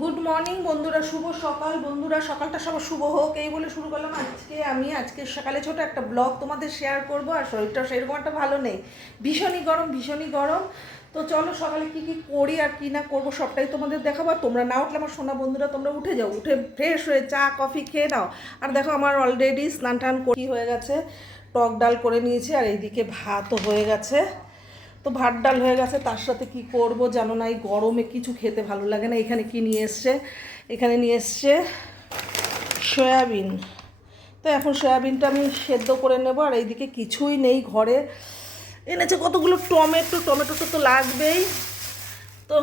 Good morning বন্ধুরা, শুভ সকাল। বন্ধুরা, সকালটা সবার শুভ হোক, এই বলে শুরু করলাম। আজকে আমি, আজকে সকালে ছোট একটা ব্লগ তোমাদের শেয়ার করব, আর শরীরটা সেরকম একটা ভালো নেই। ভীষণই গরম ভীষণই গরম। তো চলো, সকালে কি কি করি আর কি না করব, সবটাই তোমাদের দেখাবো। তোমরা না উঠলে আমার সোনা বন্ধুরা, তোমরা উঠে যাও, উঠে ফ্রেশ হয়ে চা কফি খেয়ে নাও। আর দেখো, আমার অলরেডি স্নান টান করি হয়ে গেছে? টক ডাল করে নিয়েছি, আর এইদিকে ভাতও হয়ে গেছে। তো ভাত ডাল হয়ে গেছে, তার সাথে কি করব জানো না, এই গরমে কিছু খেতে ভালো লাগে না। এখানে কি নিয়ে এসছে? এখানে নিয়ে এসছে সয়াবিন। তো এখন সয়াবিনটা আমি সেদ্ধ করে নেব, আর এইদিকে কিছুই নেই ঘরে। এনেছে কতগুলো টমেটো টমেটো তো লাগবেই। তো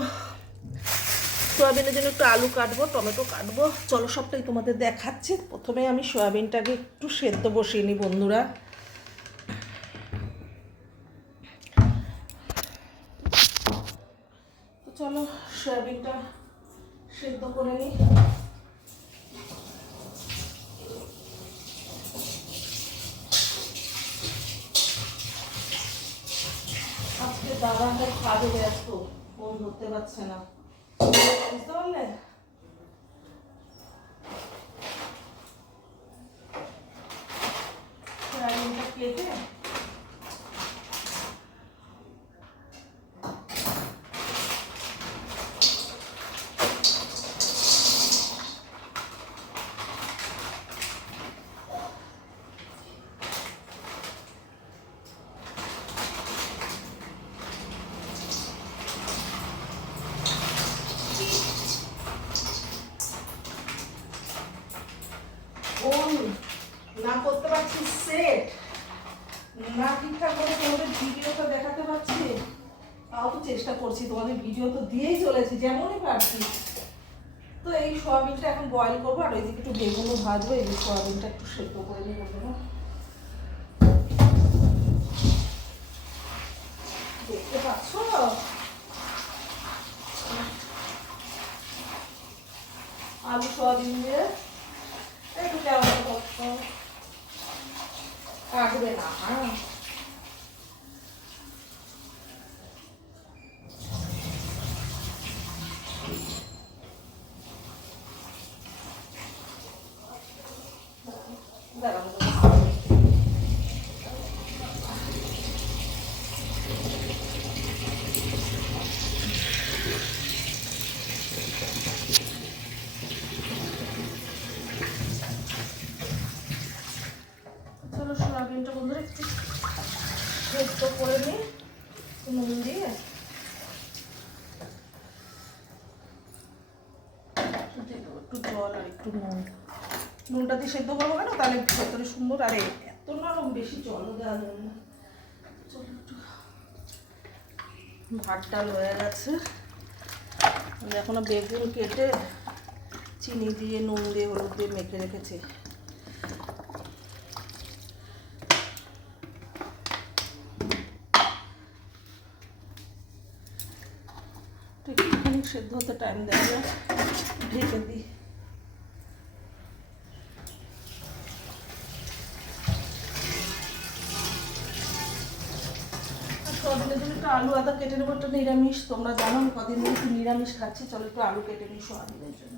সয়াবিনের জন্য একটু আলু কাটবো, টমেটো কাটবো। চলো সবটাই তোমাদের দেখাচ্ছি। প্রথমে আমি সয়াবিনটাকে একটু সেদ্ধ বসিয়ে নিই বন্ধুরা। চলো, সয়াবিনটা সেদ্ধ করে নিই। আজকে দাদা আমার কাজে ব্যস্ত ফোন ধরতে পারছে না। বুঝতে পারলে? সয়াবিনটা কেটে ফোন না করতে পারছি সেট না ঠিকঠাক করে তোমাদের ভিডিওটা দেখাতে পারছি তাও তো চেষ্টা করছি, তোমাদের ভিডিও তো দিয়েই চলেছি, যেমনই পারছি। তো এই সয়াবিনটা এখন বয়েল করব, আর ওইদিকে একটু বেগুনও ভাজবো, এই সয়াবিনটা একটু সেদ্ধ করে নিয়ে বলব দেখতে পাচ্ছ? আলু সয়াবিন দিয়ে একটু কেমন কাটবে না হ্যাঁ দাঁড়াও চলো সোয়াবিনটা বন্ধুরা একটু সেদ্ধ করে নিই নুন দিয়ে দিয়ে দেবো একটু জল আর একটু নুন নুনটা দিয়ে সেদ্ধ করব কেন তাহলে ভেতরে সুন্দর আর এত নরম, বেশি জল দেওয়া যাবে না। ভাত ডাল হয়ে গেছে। এখনও বেগুন কেটে চিনি দিয়ে, নুন দিয়ে, হলুদ দিয়ে মেখে রেখেছি। সেদ্ধ হতে টাইম দেওয়া ঢেকে দিই। আলু, আদা কেটে নেব, একটা নিরামিষ। তোমরা জানো কদিন একটু নিরামিষ খাচ্ছি। চলো একটু আলু কেটে নিই সোয়াবিনের জন্য।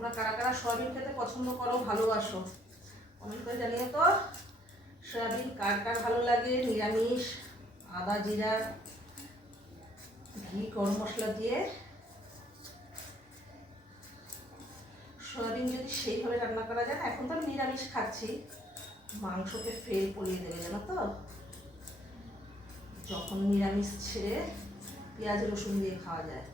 তোমরা কারা কারা সয়াবিন খেতে পছন্দ করো, ভালোবাসো কমেন্ট করে জানিয়ে তো। সয়াবিন কার কার ভালো লাগে? নিরামিষ, আদা, জিরা, ঘি, গরম মশলা দিয়ে। সয়াবিন যদি সেইভাবে রান্না করা যায়, এখন তো আমি নিরামিষ খাচ্ছি। মাংসকে ফেল পরিয়ে দেবে, জানো তো? যখন নিরামিষ ছেড়ে পেঁয়াজ, রসুন দিয়ে খাওয়া যায়।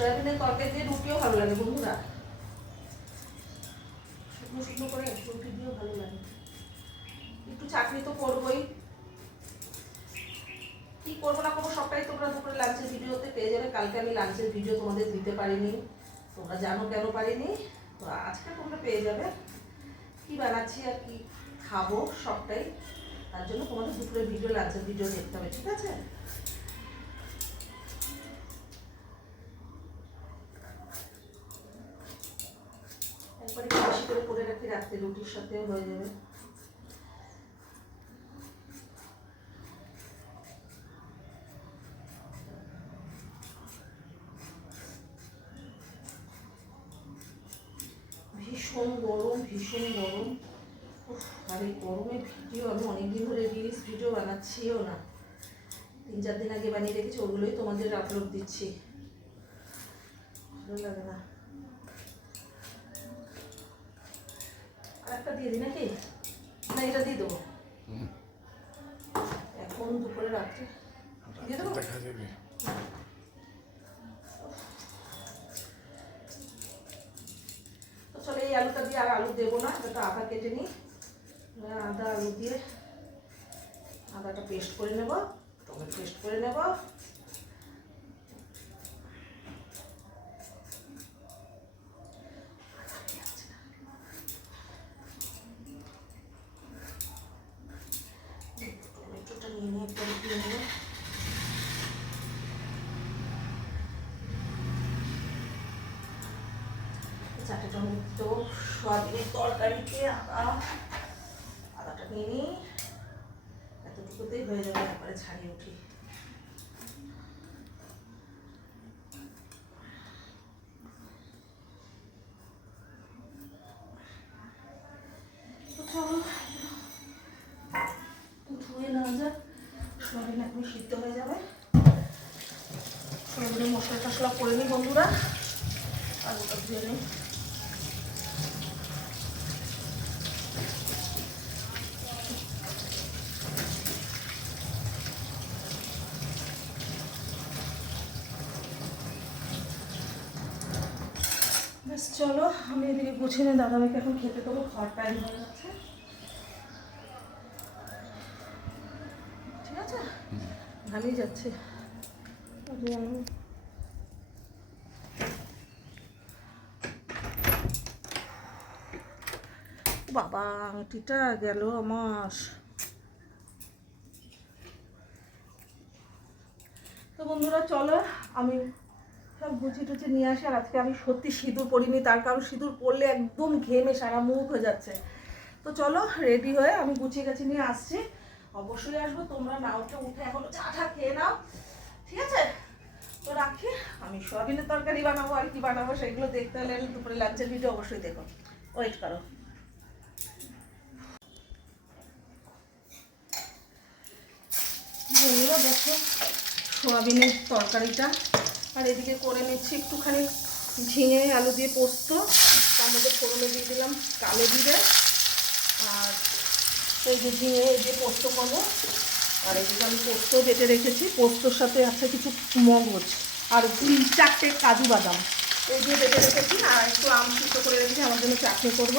সয়াবিনের তরকারি দিয়ে রুটিও ভালো লাগে বন্ধুরা। শুকনো শুকনো করে রুটি দিয়েও ভালো লাগে। একটু চাটনি তো করবোই। কি করব না করব সবটাই তোমরা দুপুরে লাঞ্চের ভিডিওতে পেয়ে যাবে। কালকে আমি লাঞ্চের ভিডিও তোমাদের দিতে পারিনি। তোমরা জানো কেন পারিনি? তো আজকে তোমরা পেয়ে যাবে। কি বানাচ্ছি আর কি খাব সবটাই। তার জন্য তোমাদের দুপুরের ভিডিও লাঞ্চের ভিডিও দেখতে হবে, ঠিক আছে? রাত্রে রুটির সাথে হয়ে যাবে। ভীষণ গরম ভীষণ গরম। আর এই গরমে ভিডিও, আমি অনেকদিন ধরে রিলস ভিডিও বানাচ্ছিও না। তিন চার দিন আগে বানিয়ে রেখেছি, ওগুলোই তোমাদের আপলোড দিচ্ছি। ভালো লাগে না। একটা দিয়ে দিই নাকি? না এটা দিয়ে দেবো। এখন দুপুরে রাত্রে। দিয়ে দেবো? দেখা যাবে। চলো এই আলুটা দিয়ে আর আলু দেবো না এটা আদা কেটে নিই। আদা আলু দিয়ে আদাটা পেস্ট করে নেব। টমেটো পেস্ট করে নেব টমেটোটা নিয়ে নিয়ে একবারে দিয়ে নেব চারটে টমেটো সয়াবিনের তরকারিতে আদা আদাটা নিয়ে নিই। এতটুকুতেই হয়ে যাবে, একবারে ছাড়িয়ে উঠি। ধুয়ে নেওয়া যাক সয়াবিন এখন সিদ্ধ হয়ে যাবে। সয়াবিনের মশলা টশলা করে নিই বন্ধুরা। আলুটা ধুয়ে নিই চলো, আমি এদিকে গুছিয়ে নিয়ে দাদা দাদাভাইকে এখন খেতে দেবো, খাওয়ার টাইম হয়ে যাচ্ছে। ঠিক আছে? ভালোই যাচ্ছে। বাবা আংটিটা গেল আমার। তো বন্ধুরা, চলো, আমি সব গুছিয়ে টুচি নিয়ে আসি, আর আজকে আমি সত্যি সিঁদুর পরিনি, তার কারণ সিঁদুর পরলে একদম ঘেমে সারা মুখ হয়ে যাচ্ছে। তো চলো রেডি হয়ে আমি গুছিয়ে গেছি নিয়ে আসছি। অবশ্যই আসব, তোমরা না উঠে উঠে এখনও চা টা খেয়ে নাও। ঠিক আছে? তো রাখি, আমি সোয়াবিনের তরকারি বানাবো, আর কি বানাবো সেগুলো দেখতে হলে দুপুরে লাঞ্চের ভিডিও অবশ্যই দেখো। ওয়েট করো। দেখো, সোয়াবিনের তরকারিটা। আর এদিকে করে নিচ্ছি একটুখানি ঝিঙে, আলু দিয়ে পোস্ত। তার মধ্যে ফোড়নে দিয়ে দিলাম কালো জিরে। আর এই যে ঝিঙে, এই যে পোস্ত করব। আর এদিকে আমি পোস্ত বেটে রেখেছি। পোস্তর সাথে আছে কিছু মগজ আর তিন চারটে কাজু বাদাম। এই দিয়ে বেটে রেখেছি, আর একটু আম সিদ্ধ করে রেখেছি, আমার জন্য চাটনি করব।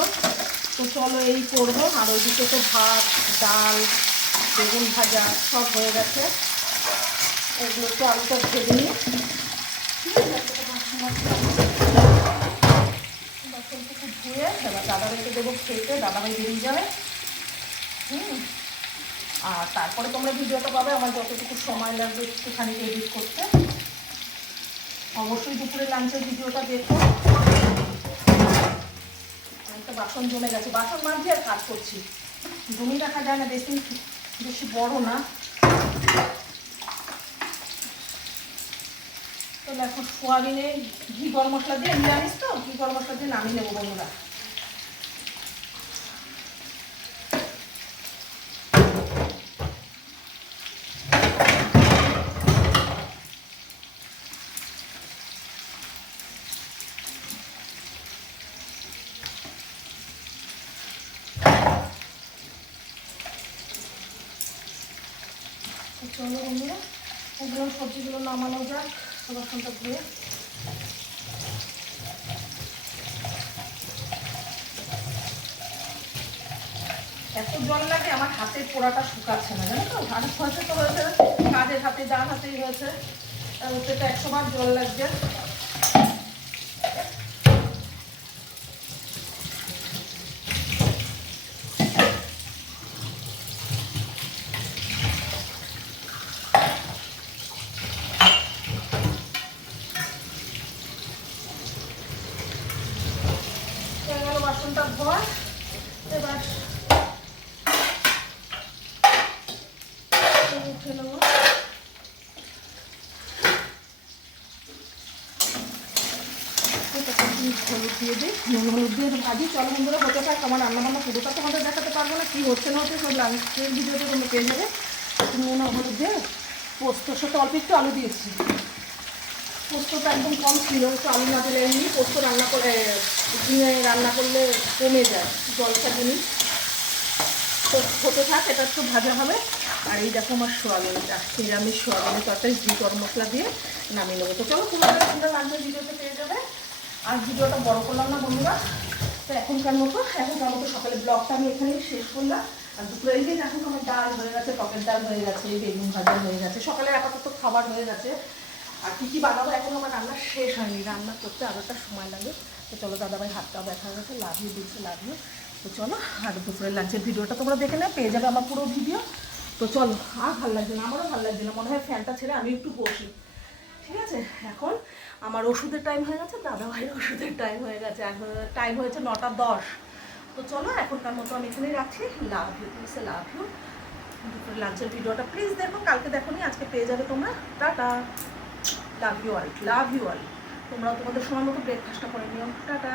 তো চলো এই করব। আর ওইদিকে তো ভাত, ডাল, বেগুন ভাজা সব হয়ে গেছে। এগুলো একটু আলুটা ভেজে নিয়ে ধুয়ে এবার দেবো যাবে হুম আর তারপরে তোমরা ভিডিওটা পাবে আমার যতটুকু সময় লাগবে একটুখানি এডিট করতে। অবশ্যই দুপুরে লাঞ্চের ভিডিওটা দেখো একটা বাসন জমে গেছে বাসন মাঝে আর কাজ করছি জমি রাখা যায় না বেশি বেশি বড় না তাহলে এখন সোয়াবিনে ঘি গরম মশলা দিয়ে নিরামিষ তো, ঘি গরম মশলা দিয়ে নামিয়ে নেব বন্ধুরা। চলো বন্ধুরা সবজিগুলো নামানো যাক। বাসনটা ধুয়ে এত জল লাগে, আমার হাতের পোড়াটা শুকাচ্ছে না, জানো তো? আর হয়েছে তো হয়েছে, কাজের হাতে ডান হাতেই হয়েছে। সেটা একশো বার জল লাগছে বাসনটা ধোয়া। এবার উঠে নেব। হলুদ দিয়ে দিই হলুদ দিয়ে ভাজি। চলো বন্ধুরা, হতে থাক। আমার রান্না বান্না পুরোটা তোমাদের দেখাতে পারব না। কী হচ্ছে না হচ্ছে সব লাঞ্চের ভিডিওতে তোমরা পেয়ে যাবে। নুন হলুদ দিয়ে পোস্তর সাথে অল্প একটু আলু দিয়েছি। পোস্তটা একদম কম ছিল, একটু আলু না দিলে এমনি পোস্ত রান্না করে ঝিঙে রান্না করলে কমে যায়, জলটা জিনিস তো হতে থাক, এটা একটু ভাজা হবে। আর এই দেখো আমার সোয়াবিনটা, নিরামিষ সোয়াবিনের তরকারি, ঘি, গরম মশলা দিয়ে নামিয়ে নেব। তো চলো পুরোটা তোমরা লাঞ্চের ভিডিওতে পেয়ে যাবে। আর ভিডিওটা বড় করলাম না বন্ধুরা। তো এখনকার মতো এখনকার মতো সকালে ব্লগটা আমি এখানেই শেষ করলাম। আর দুপুরে এই যে এখন আমার ডাল হয়ে গেছে, টকের ডাল হয়ে গেছে, বেগুন ভাজা হয়ে গেছে। সকালে আপাতত খাবার হয়ে গেছে। আর কী কী বানাবো এখন আমার রান্না শেষ হয়নি। রান্না করতে আরোটা সময় লাগে। তো চলো দাদাভাই হাতটা ব্যথা গেছে লাভ ইউ দিচ্ছে লাভ তো চলো, আর দুপুরের লাঞ্চের ভিডিওটা তোমরা দেখে নাও, পেয়ে যাবে আমার পুরো ভিডিও তো চলো, আর ভালো লাগছে না, আমারও ভালো লাগছে না, মনে হয় ফ্যানটা ছেড়ে আমি একটু বসি। ঠিক আছে? এখন আমার ওষুধের টাইম হয়ে গেছে দাদা ভাইয়ের ওষুধের টাইম হয়ে গেছে। এখন টাইম হয়েছে নটা দশ। তো চলো, এখনকার মতো আমি এখানেই রাখছি। Love you please love you দুপুরের লাঞ্চের ভিডিওটা প্লিজ দেখো, কালকে দেখো নি, আজকে পেয়ে যাবে তোমরা। Tata. Love you all love you all তোমরাও তোমাদের সময় মতো ব্রেকফাস্টটা করে নিও। টাটা।